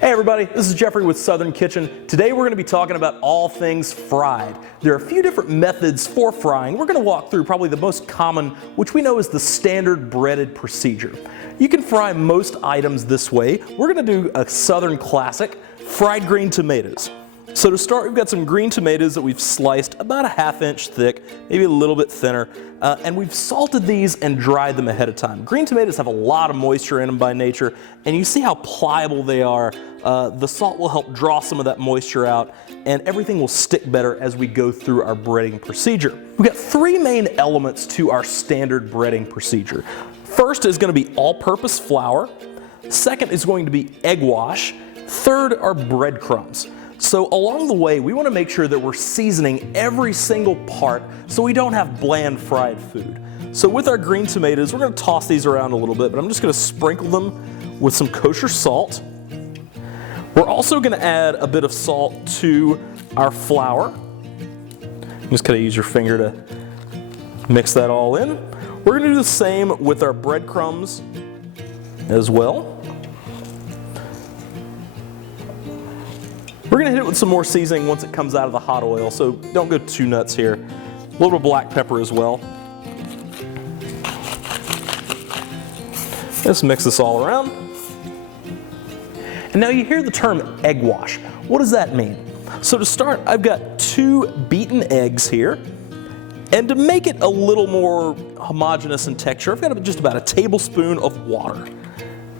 Hey everybody, this is Jeffrey with Southern Kitchen. Today we're going to be talking about all things fried. There are a few different methods for frying. We're going to walk through probably the most common, which we know is the standard breaded procedure. You can fry most items this way. We're going to do a Southern classic, fried green tomatoes. So to start, we've got some green tomatoes that we've sliced about a ½ inch thick, maybe a little bit thinner, and we've salted these and dried them ahead of time. Green tomatoes have a lot of moisture in them by nature, and you see how pliable they are. The salt will help draw some of that moisture out, and everything will stick better as we go through our breading procedure. We've got three main elements to our standard breading procedure. First is going to be all-purpose flour. Second is going to be egg wash. Third are breadcrumbs. So along the way, we want to make sure that we're seasoning every single part so we don't have bland fried food. So with our green tomatoes, we're going to toss these around a little bit, but I'm just going to sprinkle them with some kosher salt. We're also going to add a bit of salt to our flour. Just kind of use your finger to mix that all in. We're going to do the same with our breadcrumbs as well. We're going to hit it with some more seasoning once it comes out of the hot oil, so don't go too nuts here. A little bit of black pepper as well. Just mix this all around. And now you hear the term egg wash. What does that mean? So to start, I've got 2 beaten eggs here. And to make it a little more homogeneous in texture, I've got just about a tablespoon of water.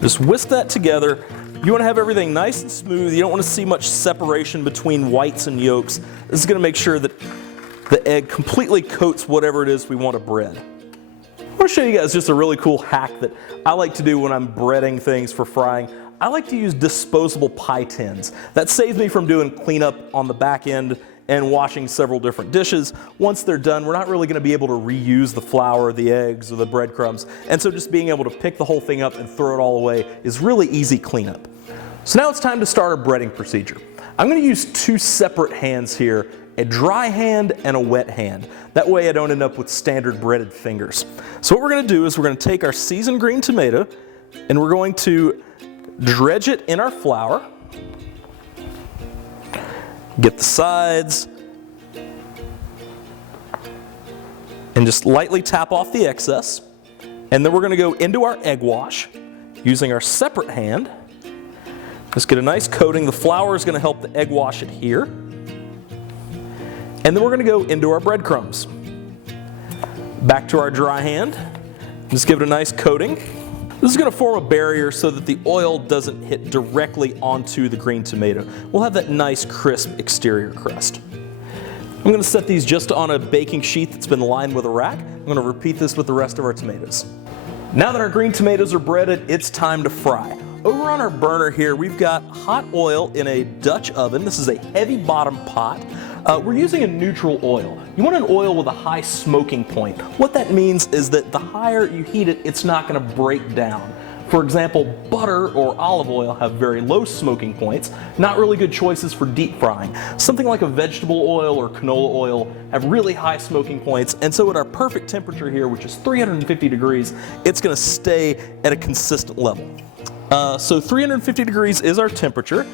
Just whisk that together. You want to have everything nice and smooth. You don't want to see much separation between whites and yolks. This is going to make sure that the egg completely coats whatever it is we want to bread. I want to show you guys just a really cool hack that I like to do when I'm breading things for frying. I like to use disposable pie tins. That saves me from doing cleanup on the back end and washing several different dishes. Once they're done, we're not really going to be able to reuse the flour, the eggs, or the breadcrumbs. And so just being able to pick the whole thing up and throw it all away is really easy cleanup. So now it's time to start our breading procedure. I'm going to use 2 separate hands here, a dry hand and a wet hand. That way I don't end up with standard breaded fingers. So what we're going to do is we're going to take our seasoned green tomato and we're going to dredge it in our flour. Get the sides and just lightly tap off the excess. And then we're going to go into our egg wash using our separate hand. Just get a nice coating. The flour is going to help the egg wash adhere. And then we're going to go into our breadcrumbs. Back to our dry hand. Just give it a nice coating. This is going to form a barrier so that the oil doesn't hit directly onto the green tomato. We'll have that nice crisp exterior crust. I'm going to set these just on a baking sheet that's been lined with a rack. I'm going to repeat this with the rest of our tomatoes. Now that our green tomatoes are breaded, it's time to fry. Over on our burner here, we've got hot oil in a Dutch oven. This is a heavy bottom pot. We're using a neutral oil. You want an oil with a high smoking point. What that means is that the higher you heat it, it's not going to break down. For example, butter or olive oil have very low smoking points, not really good choices for deep frying. Something like a vegetable oil or canola oil have really high smoking points, and so at our perfect temperature here, which is 350 degrees, it's going to stay at a consistent level. So 350 degrees is our temperature.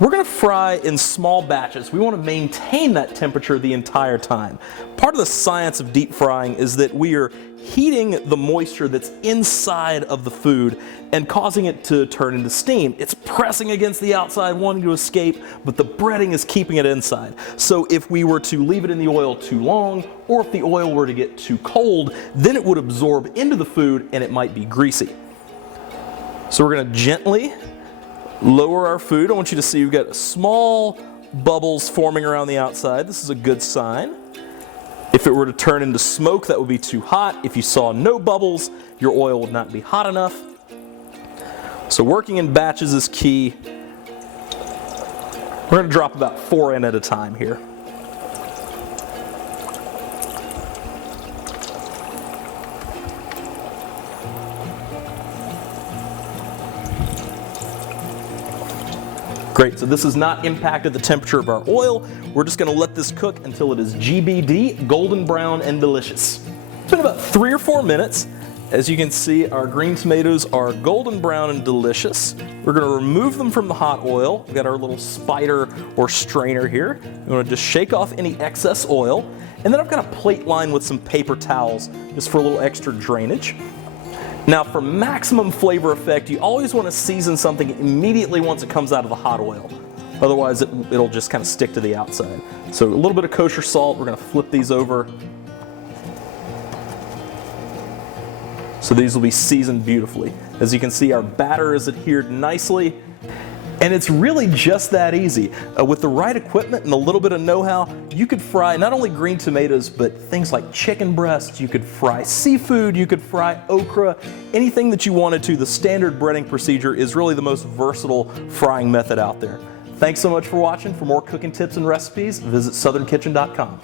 We're going to fry in small batches. We want to maintain that temperature the entire time. Part of the science of deep frying is that we are heating the moisture that's inside of the food and causing it to turn into steam. It's pressing against the outside, wanting to escape, but the breading is keeping it inside. So if we were to leave it in the oil too long, or if the oil were to get too cold, then it would absorb into the food and it might be greasy. So we're going to gently lower our food. I want you to see we've got small bubbles forming around the outside. This is a good sign. If it were to turn into smoke, that would be too hot. If you saw no bubbles, your oil would not be hot enough. So working in batches is key. We're going to drop about 4 in at a time here. Great, so this has not impacted the temperature of our oil. We're just going to let this cook until it is GBD, golden brown and delicious. It's been about 3 or 4 minutes. As you can see, our green tomatoes are golden brown and delicious. We're going to remove them from the hot oil. We've got our little spider or strainer here. I'm going to just shake off any excess oil. And then I've got a plate lined with some paper towels just for a little extra drainage. Now, for maximum flavor effect, you always want to season something immediately once it comes out of the hot oil. Otherwise, it'll just kind of stick to the outside. So a little bit of kosher salt. We're going to flip these over. So these will be seasoned beautifully. As you can see, our batter is adhered nicely. And it's really just that easy. With the right equipment and a little bit of know-how, you could fry not only green tomatoes, but things like chicken breasts, you could fry seafood, you could fry okra, anything that you wanted to. The standard breading procedure is really the most versatile frying method out there. Thanks so much for watching. For more cooking tips and recipes, visit southernkitchen.com.